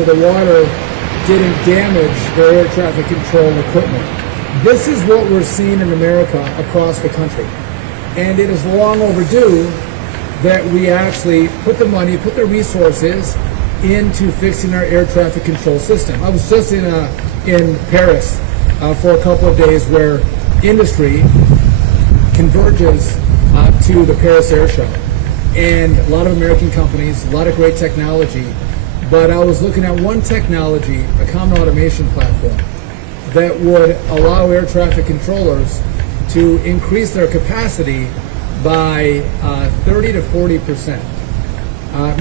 so the water didn't damage their air traffic control equipment. This is what we're seeing in America across the country. And it is long overdue that we actually put the money, put the resources into fixing our air traffic control system. I was just in Paris for a couple of days where industry converges to the Paris Air Show. And a lot of American companies, a lot of great technology. But I was looking at one technology, a common automation platform, that would allow air traffic controllers to increase their capacity by 30 to 40%,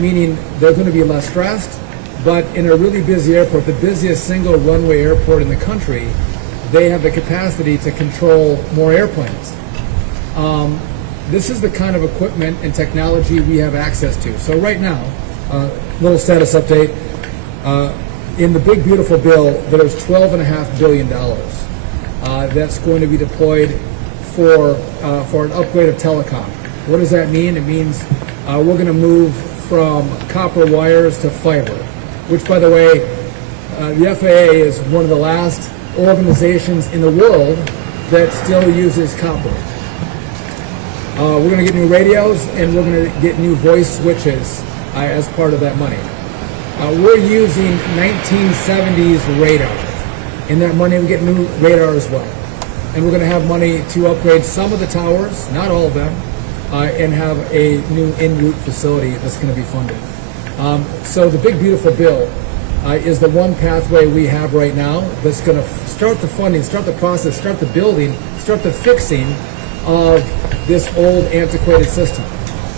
meaning they're going to be less stressed, but in a really busy airport, the busiest single runway airport in the country, they have the capacity to control more airplanes. This is the kind of equipment and technology we have access to. So right now, little status update, in the big beautiful bill, there's $12.5 billion that's going to be deployed for an upgrade of telecom. What does that mean? It means we're going to move from copper wires to fiber, which, by the way, the FAA is one of the last organizations in the world that still uses copper. We're going to get new radios, and we're going to get new voice switches as part of that money. We're using 1970s radar. In that money, we get new radar as well. And we're going to have money to upgrade some of the towers, not all of them, and have a new en route facility that's going to be funded. So the big beautiful bill is the one pathway we have right now that's going to start the funding, start the process, start the building, start the fixing of this old antiquated system.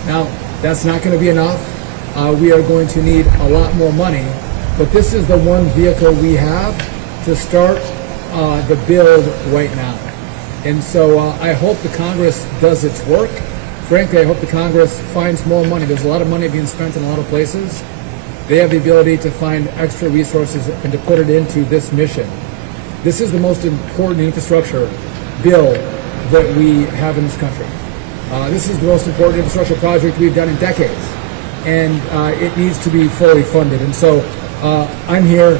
Now, that's not going to be enough. We are going to need a lot more money, but this is the one vehicle we have to start the build right now. And so I hope the Congress does its work. Frankly, I hope the Congress finds more money. There's a lot of money being spent in a lot of places. They have the ability to find extra resources and to put it into this mission. This is the most important infrastructure bill that we have in this country. This is the most important infrastructure project we've done in decades, and it needs to be fully funded. And so I'm here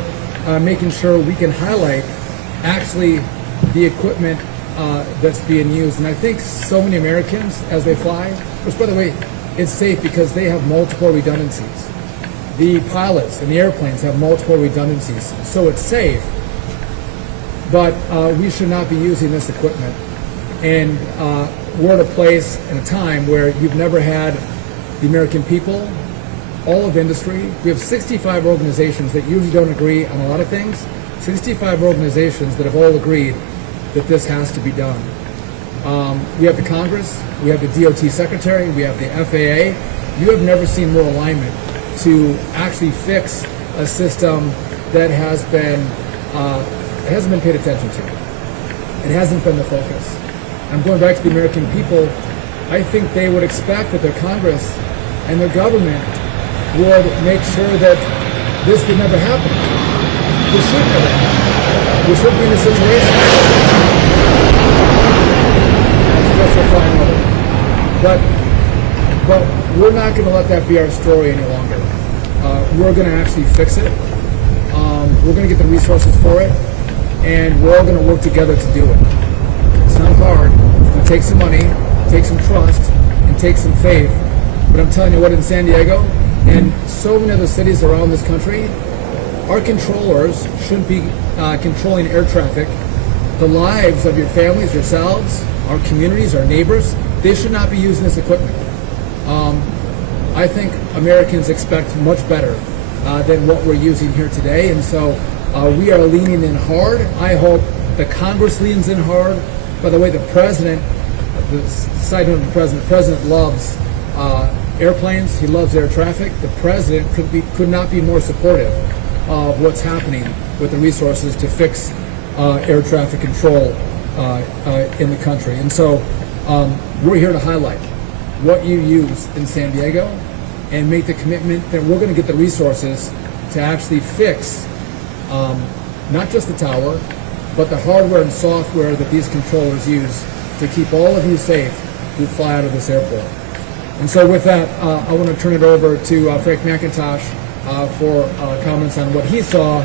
making sure we can highlight actually the equipment that's being used. And I think so many Americans, as they fly, which, by the way, it's safe because they have multiple redundancies. The pilots and the airplanes have multiple redundancies, so it's safe. But we should not be using this equipment. And we're at a place and a time where you've never had the American people, all of industry. We have 65 organizations that usually don't agree on a lot of things. 65 organizations that have all agreed that this has to be done. We have the Congress, we have the DOT Secretary, we have the FAA. You have never seen more alignment to actually fix a system that hasn't been paid attention to. It hasn't been the focus. I'm going back to the American people. I think they would expect that their Congress and their government would make sure that this would never happen. This should never happen. We should be in a situation. But we're not going to let that be our story any longer. We're going to actually fix it. We're going to get the resources for it, and we're all going to work together to do it. It's not hard. It's going to take some money, take some trust, and take some faith. But I'm telling you what, in San Diego and so many other cities around this country, our controllers shouldn't be controlling air traffic. The lives of your families, yourselves, our communities, our neighbors, they should not be using this equipment. I think Americans expect much better than what we're using here today, and so we are leaning in hard. I hope the Congress leans in hard. By the way, the president, the president loves airplanes. He loves air traffic. The president could not be more supportive of what's happening with the resources to fix air traffic control in the country. And so we're here to highlight what you use in San Diego and make the commitment that we're going to get the resources to actually fix not just the tower, but the hardware and software that these controllers use to keep all of you safe who fly out of this airport. And so with that, I want to turn it over to Frank McIntosh, for comments on what he saw,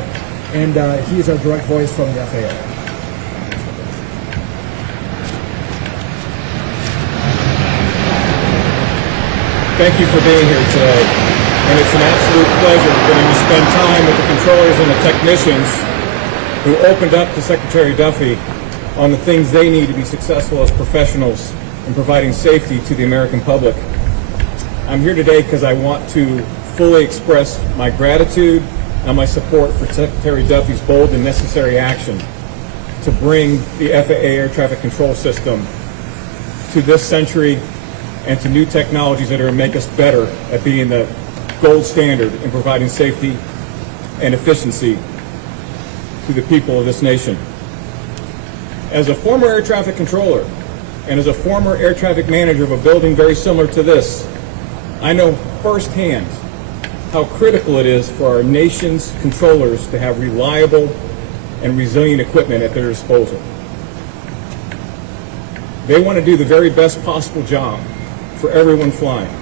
and he's our direct voice from the FAA. Thank you for being here today, and it's an absolute pleasure getting to spend time with the controllers and the technicians who opened up to Secretary Duffy on the things they need to be successful as professionals in providing safety to the American public. I'm here today because I want to fully express my gratitude and my support for Secretary Duffy's bold and necessary action to bring the FAA air traffic control system to this century and to new technologies that are going to make us better at being the gold standard in providing safety and efficiency to the people of this nation. As a former air traffic controller and as a former air traffic manager of a building very similar to this, I know firsthand how critical it is for our nation's controllers to have reliable and resilient equipment at their disposal. They want to do the very best possible job for everyone flying,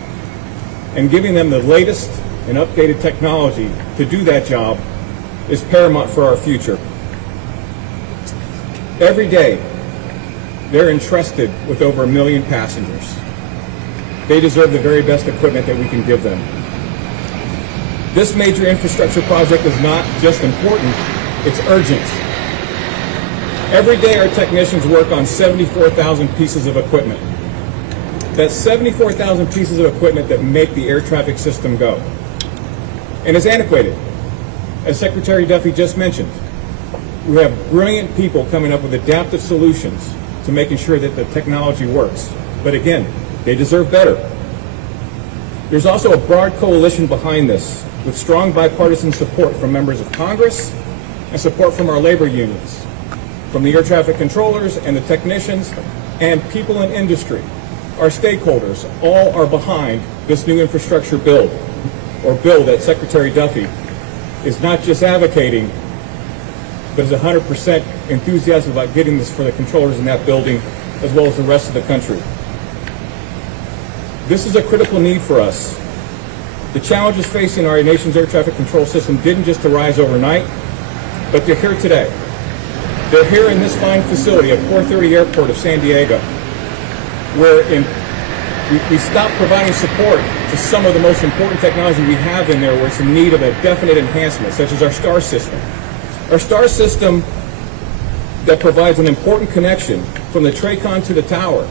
and giving them the latest and updated technology to do that job is paramount for our future. Every day, they're entrusted with over 1 million passengers. They deserve the very best equipment that we can give them. This major infrastructure project is not just important, it's urgent. Every day our technicians work on 74,000 pieces of equipment. That's 74,000 pieces of equipment that make the air traffic system go. And it's antiquated. As Secretary Duffy just mentioned, we have brilliant people coming up with adaptive solutions to making sure that the technology works. But again, they deserve better. There's also a broad coalition behind this, with strong bipartisan support from members of Congress and support from our labor unions, from the air traffic controllers and the technicians, and people in industry. Our stakeholders all are behind this new infrastructure bill that Secretary Duffy is not just advocating, but is 100% enthusiastic about getting this for the controllers in that building as well as the rest of the country. This is a critical need for us. The challenges facing our nation's air traffic control system didn't just arise overnight, but they're here today. They're here in this fine facility at 430 Airport of San Diego, where we stopped providing support to some of the most important technology we have in there where it's in need of a definite enhancement, such as our STAR system. Our STAR system that provides an important connection from the TRACON to the tower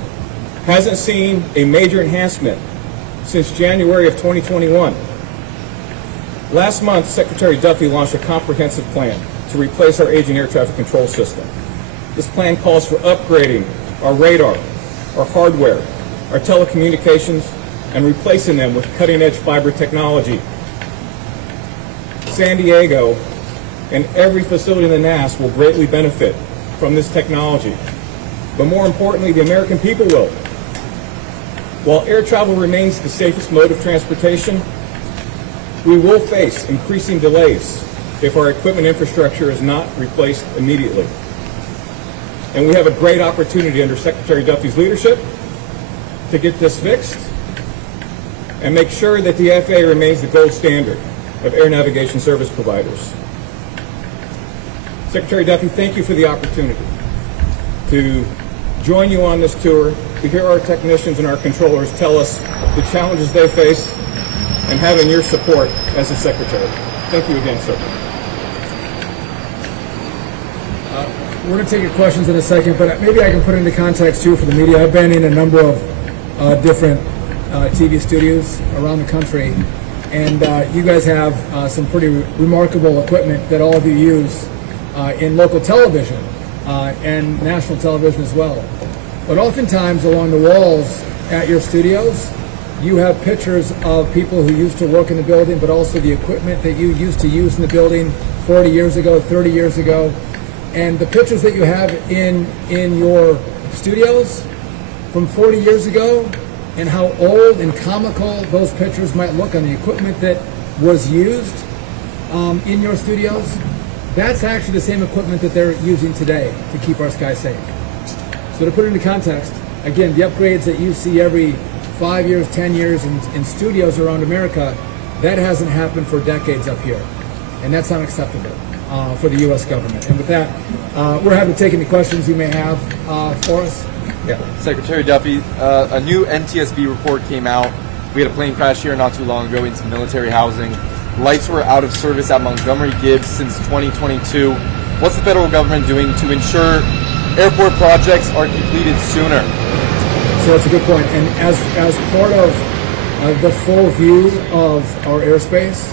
hasn't seen a major enhancement since January of 2021. Last month, Secretary Duffy launched a comprehensive plan to replace our aging air traffic control system. This plan calls for upgrading our radar, our hardware, our telecommunications, and replacing them with cutting-edge fiber technology. San Diego and every facility in the NAS will greatly benefit from this technology. But more importantly, the American people will. While air travel remains the safest mode of transportation, we will face increasing delays if our equipment infrastructure is not replaced immediately. And we have a great opportunity under Secretary Duffy's leadership to get this fixed and make sure that the FAA remains the gold standard of air navigation service providers. Secretary Duffy, thank you for the opportunity to join you on this tour, to hear our technicians and our controllers tell us the challenges they face, and having your support as a Secretary. Thank you again, sir. We're going to take your questions in a second, but maybe I can put it into context too for the media. I've been in a number of different TV studios around the country, and you guys have some pretty remarkable equipment that all of you use in local television and national television as well. But oftentimes along the walls at your studios, you have pictures of people who used to work in the building, but also the equipment that you used to use in the building 40 years ago, 30 years ago. And the pictures that you have in your studios from 40 years ago, and how old and comical those pictures might look on the equipment that was used in your studios, that's actually the same equipment that they're using today to keep our skies safe. So to put it into context, again, the upgrades that you see every 5 years, 10 years in studios around America, That hasn't happened for decades up here, and that's unacceptable for the U.S. government. And with that, we're happy to take any questions you may have for us. Yeah. Secretary Duffy, a new NTSB report came out. We had a plane crash here not too long ago into military housing. Lights were out of service at Montgomery Gibbs since 2022. What's the federal government doing to ensure airport projects are completed sooner? So that's a good point. And as part of the full view of our airspace,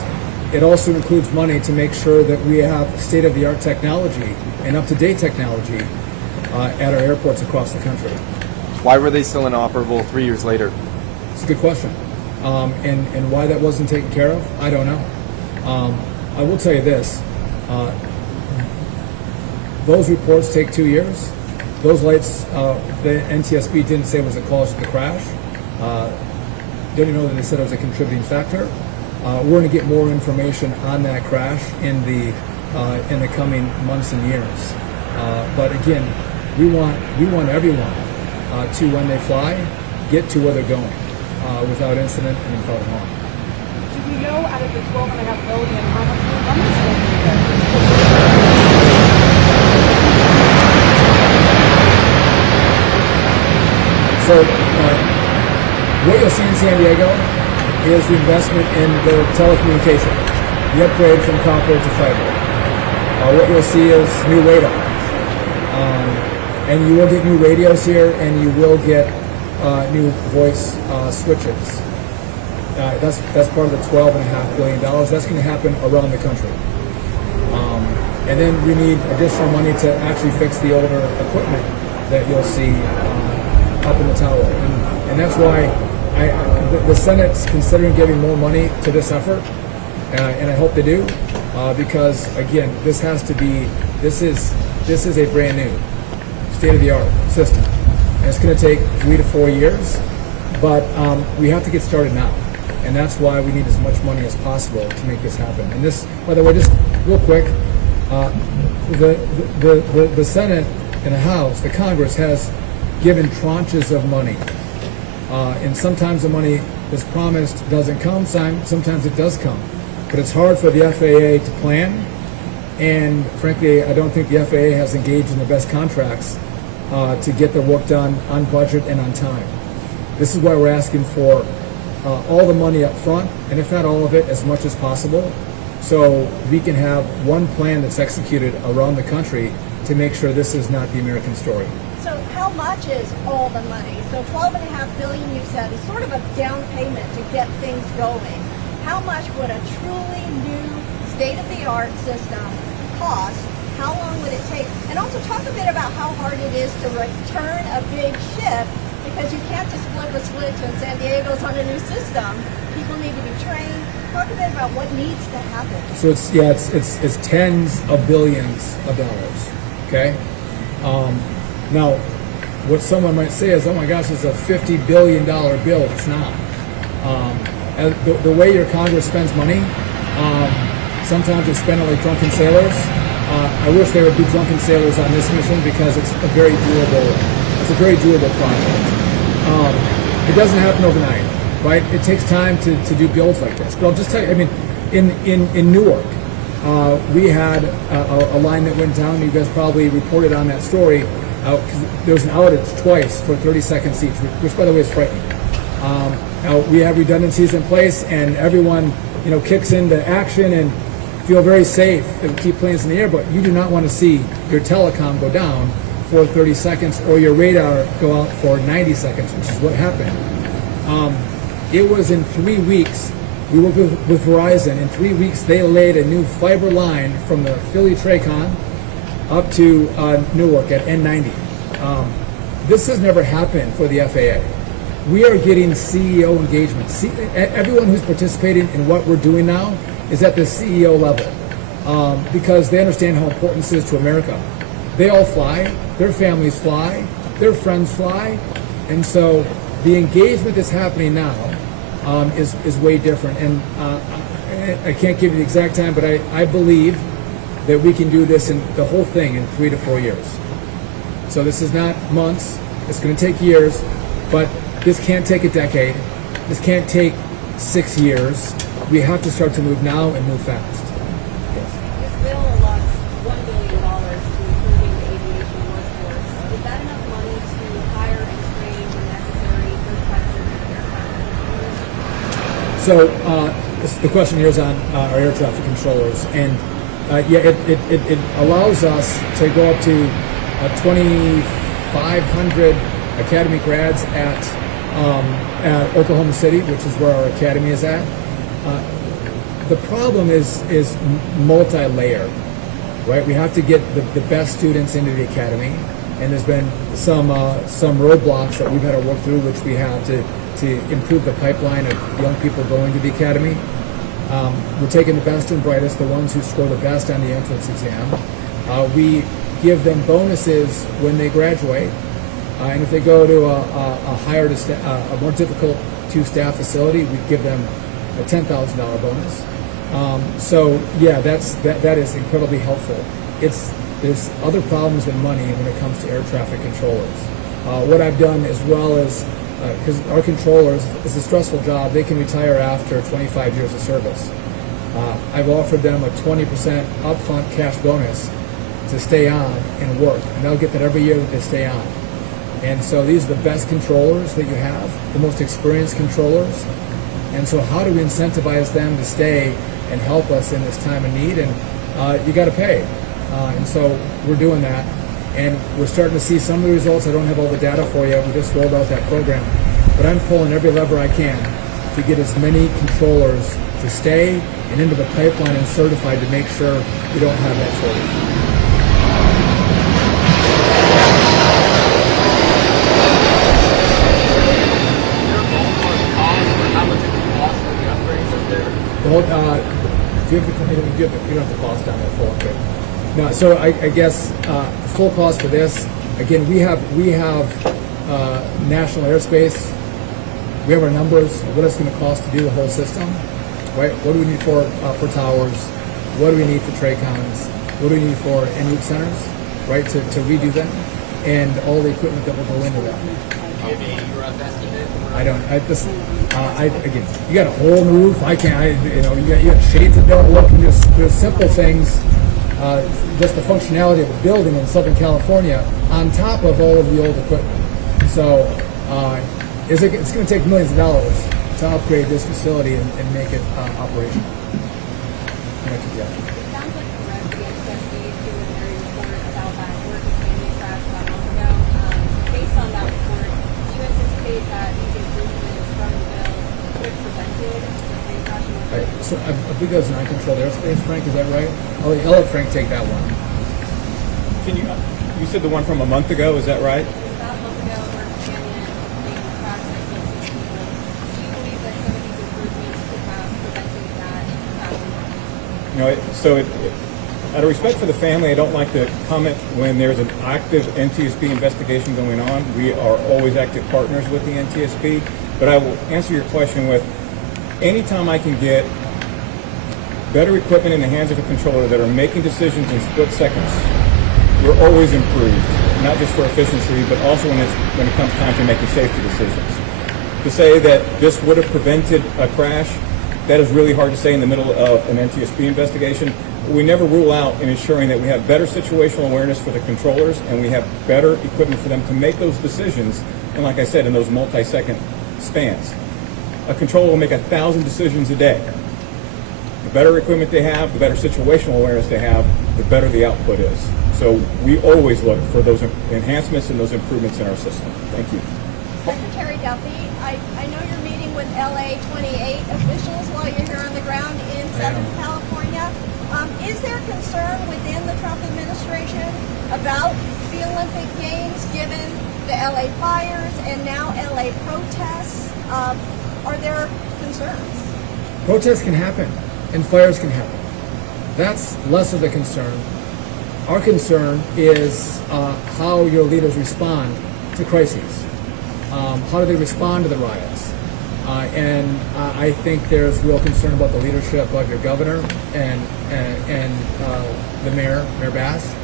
it also includes money to make sure that we have state-of-the-art technology and up-to-date technology at our airports across the country. Why were they still inoperable 3 years later? It's a good question. And why that wasn't taken care of, I don't know. I will tell you this. Those reports take 2 years. Those lights, the NTSB didn't say was the cause of the crash. Didn't know that they said it was a contributing factor. We're going to get more information on that crash in the coming months and years. But again, we want everyone to, when they fly, get to where they're going without incident and without harm. Do we know out of the $12.5 billion how much more money is going to be there? So what you'll see in San Diego is the investment in the telecommunication, the upgrade from copper to fiber. What you'll see is new radar. And you will get new radios here, and you will get new voice switches. That's part of the $12.5 billion. That's going to happen around the country. And then we need additional money to actually fix the older equipment that you'll see up in the tower. And that's why the Senate's considering giving more money to this effort, and I hope they do, because again, this is a brand new state-of-the-art system, and it's going to take 3 to 4 years, but we have to get started now, and that's why we need as much money as possible to make this happen. And this, by the way, just real quick, the Senate and the House, the Congress has given tranches of money, and sometimes the money is promised doesn't come, sometimes it does come, but it's hard for the FAA to plan, and frankly, I don't think the FAA has engaged in the best contracts to get the work done on budget and on time. This is why we're asking for all the money up front, and if not all of it, as much as possible, so we can have one plan that's executed around the country to make sure this is not the American story. So how much is all the money? So $12.5 billion, you said, is sort of a down payment to get things going. How much would a truly new state-of-the-art system cost? How long would it take? And also talk a bit about how hard it is to return a big ship, because you can't just flip a switch when San Diego's on a new system. People need to be trained. Talk a bit about what needs to happen. So it's tens of billions of dollars. Okay. Now, what someone might say is, "Oh my gosh, it's a $50 billion bill." It's not. And the way your Congress spends money, sometimes it's spent on like drunken sailors. I wish there would be drunken sailors on this mission, because it's a very doable project. It doesn't happen overnight, right? It takes time to do builds like this. But I'll just tell you, I mean, in Newark, we had a line that went down. You guys probably reported on that story. There was an outage twice for 30 seconds each, which by the way is frightening. Now we have redundancies in place, and everyone kicks into action and feel very safe and keep planes in the air. But you do not want to see your telecom go down for 30 seconds or your radar go out for 90 seconds, which is what happened. It was in 3 weeks. We worked with Verizon. In 3 weeks, they laid a new fiber line from the Philly Tracon up to Newark at N90. This has never happened for the FAA. We are getting CEO engagement. Everyone who's participating in what we're doing now is at the CEO level, because they understand how important this is to America. They all fly, their families fly, their friends fly, and so the engagement that's happening now is way different. And I can't give you the exact time, but I believe that we can do this in the whole thing in 3 to 4 years. So this is not months, it's going to take years, but this can't take a decade, this can't take 6 years, we have to start to move now and move fast. Yes. This bill allots $1 billion to improving the aviation workforce. Is that enough money to hire and train the necessary 3,500 aircraft controllers? So the question here is on our air traffic controllers, and it allows us to go up to 2,500 academy grads at Oklahoma City, which is where our academy is at. The problem is multi-layered, right? We have to get the best students into the academy, and there's been some roadblocks that we've had to work through, which we have to improve the pipeline of young people going to the academy. We're taking the best and brightest, the ones who score the best on the entrance exam. We give them bonuses when they graduate, and if they go to a more difficult to-staff facility, we give them a $10,000 bonus. That is incredibly helpful. There's other problems than money when it comes to air traffic controllers. What I've done as well is, because our controllers, it's a stressful job, they can retire after 25 years of service. I've offered them a 20% upfront cash bonus to stay on and work, and they'll get that every year that they stay on. And so these are the best controllers that you have, the most experienced controllers. And so how do we incentivize them to stay and help us in this time of need? And you got to pay. And so we're doing that. And we're starting to see some of the results. I don't have all the data for you. We just rolled out that program. But I'm pulling every lever I can to get as many controllers to stay and into the pipeline and certified to make sure we don't have that shortage. Well, you don't have the cost down there full. Okay. No, so I guess full cost for this. Again, we have national airspace. We have our numbers of what it's going to cost to do the whole system. Right? What do we need for towers? What do we need for TRACONs? What do we need for en route centers? Right? To redo them, and all the equipment that will go into that. I don't. Again, you got a hole in the roof. I can't. You got shades that don't look. And there's simple things. Just the functionality of the building in Southern California on top of all of the old equipment. So it's going to take millions of dollars to upgrade this facility and make it operational. It sounds like the NTSB did a very report about that working family crash about a month ago. Based on that report, do you anticipate that these improvements from the bill could have prevented the plane crash? Right. So I believe that was an uncontrolled airspace, Frank. Is that right? I'll let Frank take that one. Can you said the one from a month ago? Is that right? It was about a month ago where Canyon plane crash that killed 6 people. Do you believe that some of these improvements could have prevented that crash? Out of respect for the family, I don't like to comment when there's an active NTSB investigation going on. We are always active partners with the NTSB, but I will answer your question with, anytime I can get better equipment in the hands of a controller that are making decisions in split seconds, we're always improved, not just for efficiency, but also when it comes time to making safety decisions. To say that this would have prevented a crash, that is really hard to say in the middle of an NTSB investigation. We never rule out in ensuring that we have better situational awareness for the controllers and we have better equipment for them to make those decisions, and like I said, in those multi-second spans. A controller will make 1,000 decisions a day. The better equipment they have, the better situational awareness they have, the better the output is. So we always look for those enhancements and those improvements in our system. Thank you. Secretary Duffy, I know you're meeting with LA 28 officials while you're here on the ground in Southern California. Is there concern within the Trump administration about the Olympic Games given the LA fires and now LA protests? Are there concerns? Protests can happen and fires can happen. That's less of the concern. Our concern is how your leaders respond to crises. How do they respond to the riots? And I think there's real concern about the leadership of your governor and the Mayor Bass.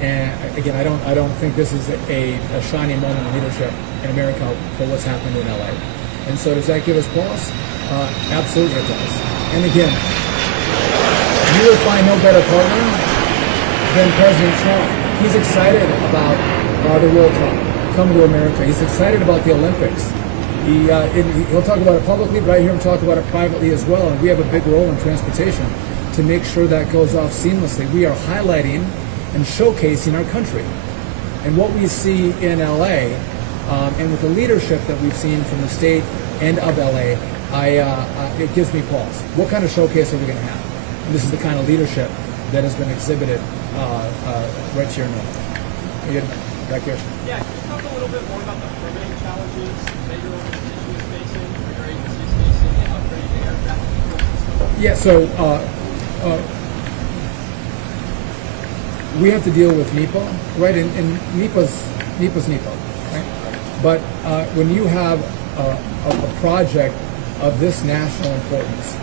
And again, I don't think this is a shining moment of leadership in America for what's happened in LA. And so does that give us pause? Absolutely it does. And again, you will find no better partner than President Trump. He's excited about the World Cup coming to America. He's excited about the Olympics. He'll talk about it publicly, but I hear him talk about it privately as well. And we have a big role in transportation to make sure that goes off seamlessly. We are highlighting and showcasing our country. And what we see in LA, and with the leadership that we've seen from the state and of LA, it gives me pause. What kind of showcase are we going to have? And this is the kind of leadership that has been exhibited right here now. You good? Back here. Yeah, can you talk a little bit more about the permitting challenges that your organization is facing, or your agency is facing, in upgrading the air traffic control system? Yeah, so we have to deal with NEPA, right? And NEPA's NEPA, right? But when you have a project of this national importance,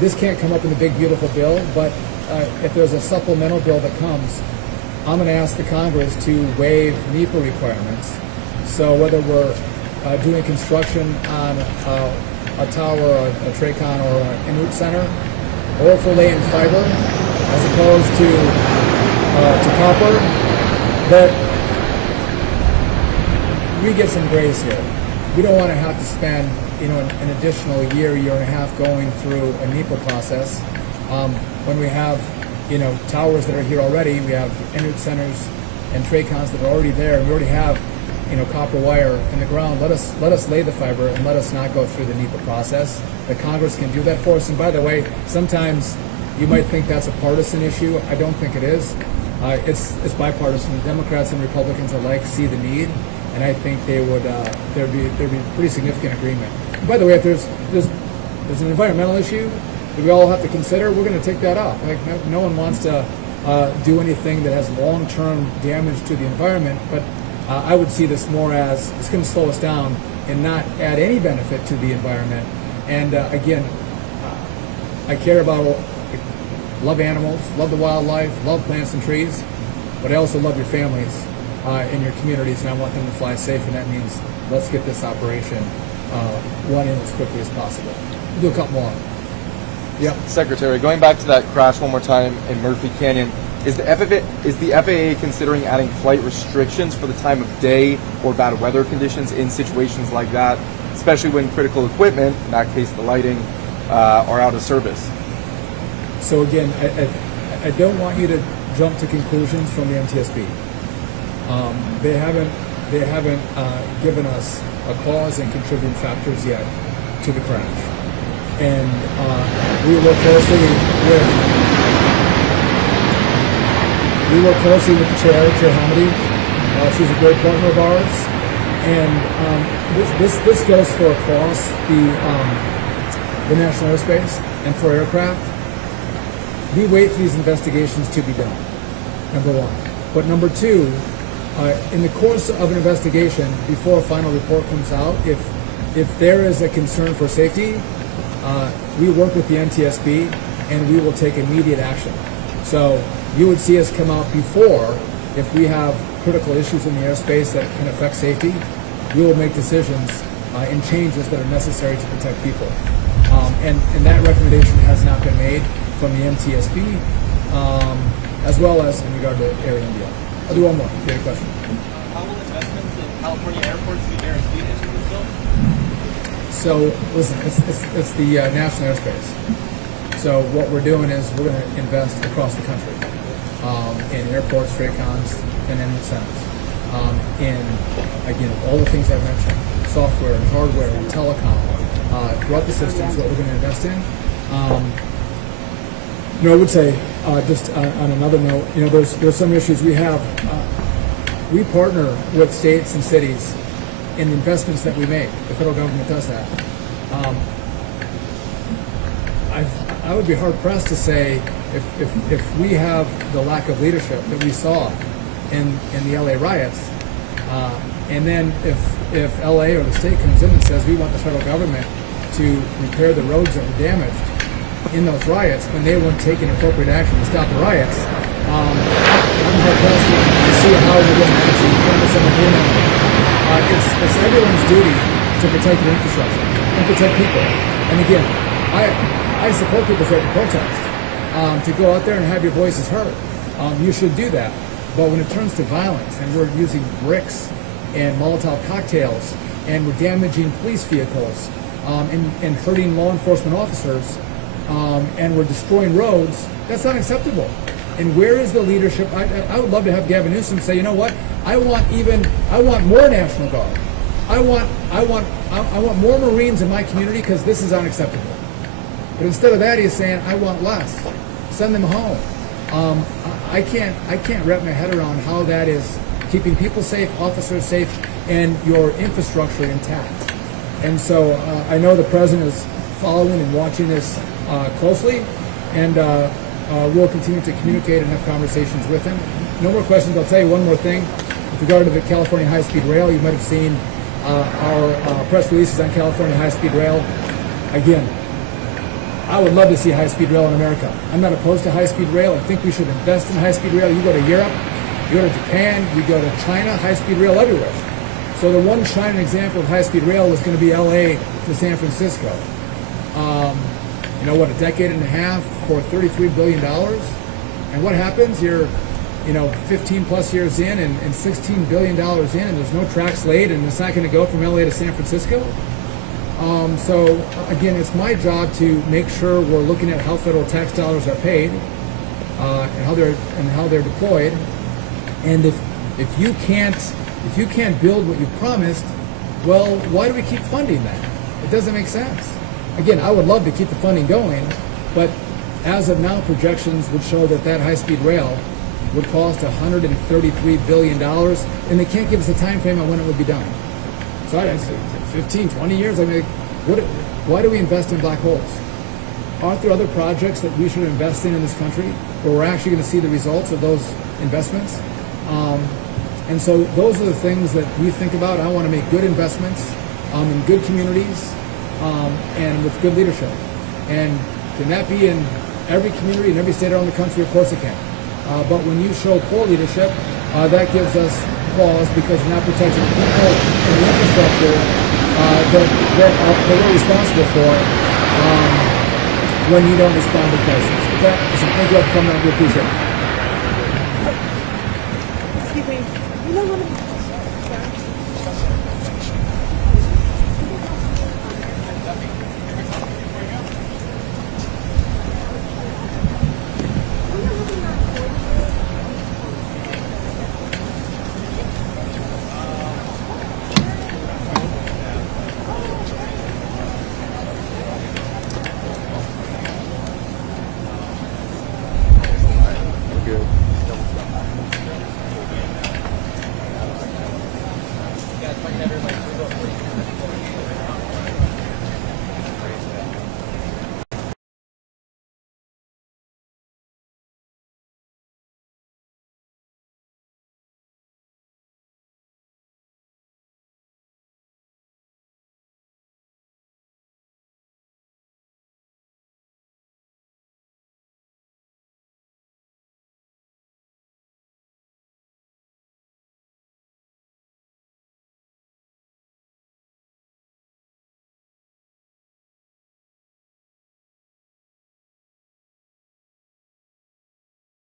this can't come up in the big beautiful bill, but if there's a supplemental bill that comes, I'm going to ask the Congress to waive NEPA requirements. So whether we're doing construction on a tower, a TRACON, or an in-route center, or for laying fiber as opposed to copper, that we get some grace here. We don't want to have to spend an additional year and a half going through a NEPA process when we have towers that are here already. We have in-route centers and TRACONs that are already there, and we already have copper wire in the ground. Let us lay the fiber and let us not go through the NEPA process. The Congress can do that for us. And by the way, sometimes you might think that's a partisan issue. I don't think it is. It's bipartisan. Democrats and Republicans alike see the need, and I think there'd be pretty significant agreement. And by the way, if there's an environmental issue that we all have to consider, we're going to take that up. Like, no one wants to do anything that has long-term damage to the environment, but I would see this more as it's going to slow us down and not add any benefit to the environment. And again, I care about, love animals, love the wildlife, love plants and trees, but I also love your families in your communities, and I want them to fly safe, and that means let's get this operation running as quickly as possible. We'll do a couple more. Yep. Secretary, going back to that crash one more time in Murphy Canyon, is the FAA considering adding flight restrictions for the time of day or bad weather conditions in situations like that, especially when critical equipment, in that case the lighting, are out of service? So again, I don't want you to jump to conclusions from the NTSB. They haven't given us a cause and contributing factors yet to the crash, and we work closely with the chair Hamidi. She's a great partner of ours, and this goes for across the national airspace and for aircraft. We wait for these investigations to be done, number one. But number two, in the course of an investigation, before a final report comes out, if there is a concern for safety, we work with the NTSB and we will take immediate action. So you would see us come out before, if we have critical issues in the airspace that can affect safety, we will make decisions and changes that are necessary to protect people. And that recommendation has not been made from the NTSB, as well as in regard to Air India. I'll do one more. You had a question? How will investments in California airports be guaranteed as you built? So listen, it's the national airspace. So what we're doing is we're going to invest across the country in airports, TRACONs, and in centers. In, again, all the things I mentioned, software and hardware and telecom, throughout the systems, what we're going to invest in. I would say, just on another note, there's some issues we have. We partner with states and cities in the investments that we make. The federal government does that. I would be hard pressed to say if we have the lack of leadership that we saw in the LA riots, and then if LA or the state comes in and says we want the federal government to repair the roads that were damaged in those riots when they weren't taking appropriate action to stop the riots, I'm hard pressed to see how we're going to actually come to some agreement. It's everyone's duty to protect the infrastructure and protect people. And again, I I support people's right to protest, to go out there and have your voices heard. You should do that. But when it turns to violence, and we're using bricks and Molotov cocktails, and we're damaging police vehicles, and hurting law enforcement officers, and we're destroying roads, that's not acceptable. And where is the leadership? I would love to have Gavin Newsom say, you know what? I want more National Guard. I want more Marines in my community because this is unacceptable. But instead of that, he's saying, I want less. Send them home. I can't wrap my head around how that is keeping people safe, officers safe, and your infrastructure intact. And so I know the president is following and watching this closely, and we'll continue to communicate and have conversations with him. No more questions. I'll tell you one more thing. With regard to the California high-speed rail, you might have seen our press releases on California high-speed rail. Again, I would love to see high-speed rail in America. I'm not opposed to high-speed rail. I think we should invest in high-speed rail. You go to Europe, you go to Japan, you go to China, high-speed rail everywhere. So the one shining example of high-speed rail was going to be LA to San Francisco. A decade and a half for $33 billion? And what happens? You're 15 plus years in and $16 billion in, and there's no tracks laid, and it's not going to go from LA to San Francisco. So again, it's my job to make sure we're looking at how federal tax dollars are paid, and how they're deployed. And if you can't build what you've promised, well, why do we keep funding that? It doesn't make sense. Again, I would love to keep the funding going, but as of now, projections would show that high-speed rail would cost $133 billion, and they can't give us a time frame on when it would be done. So I'd say 15, 20 years. I mean, why do we invest in black holes? Aren't there other projects that we should invest in this country where we're actually going to see the results of those investments? And so those are the things that we think about. I want to make good investments in good communities and with good leadership. And can that be in every community, in every state around the country? Of course it can. But when you show poor leadership, that gives us pause because you're not protecting the people and the infrastructure that we're responsible for when you don't respond to crisis. With that, thank you all for coming out. We appreciate it.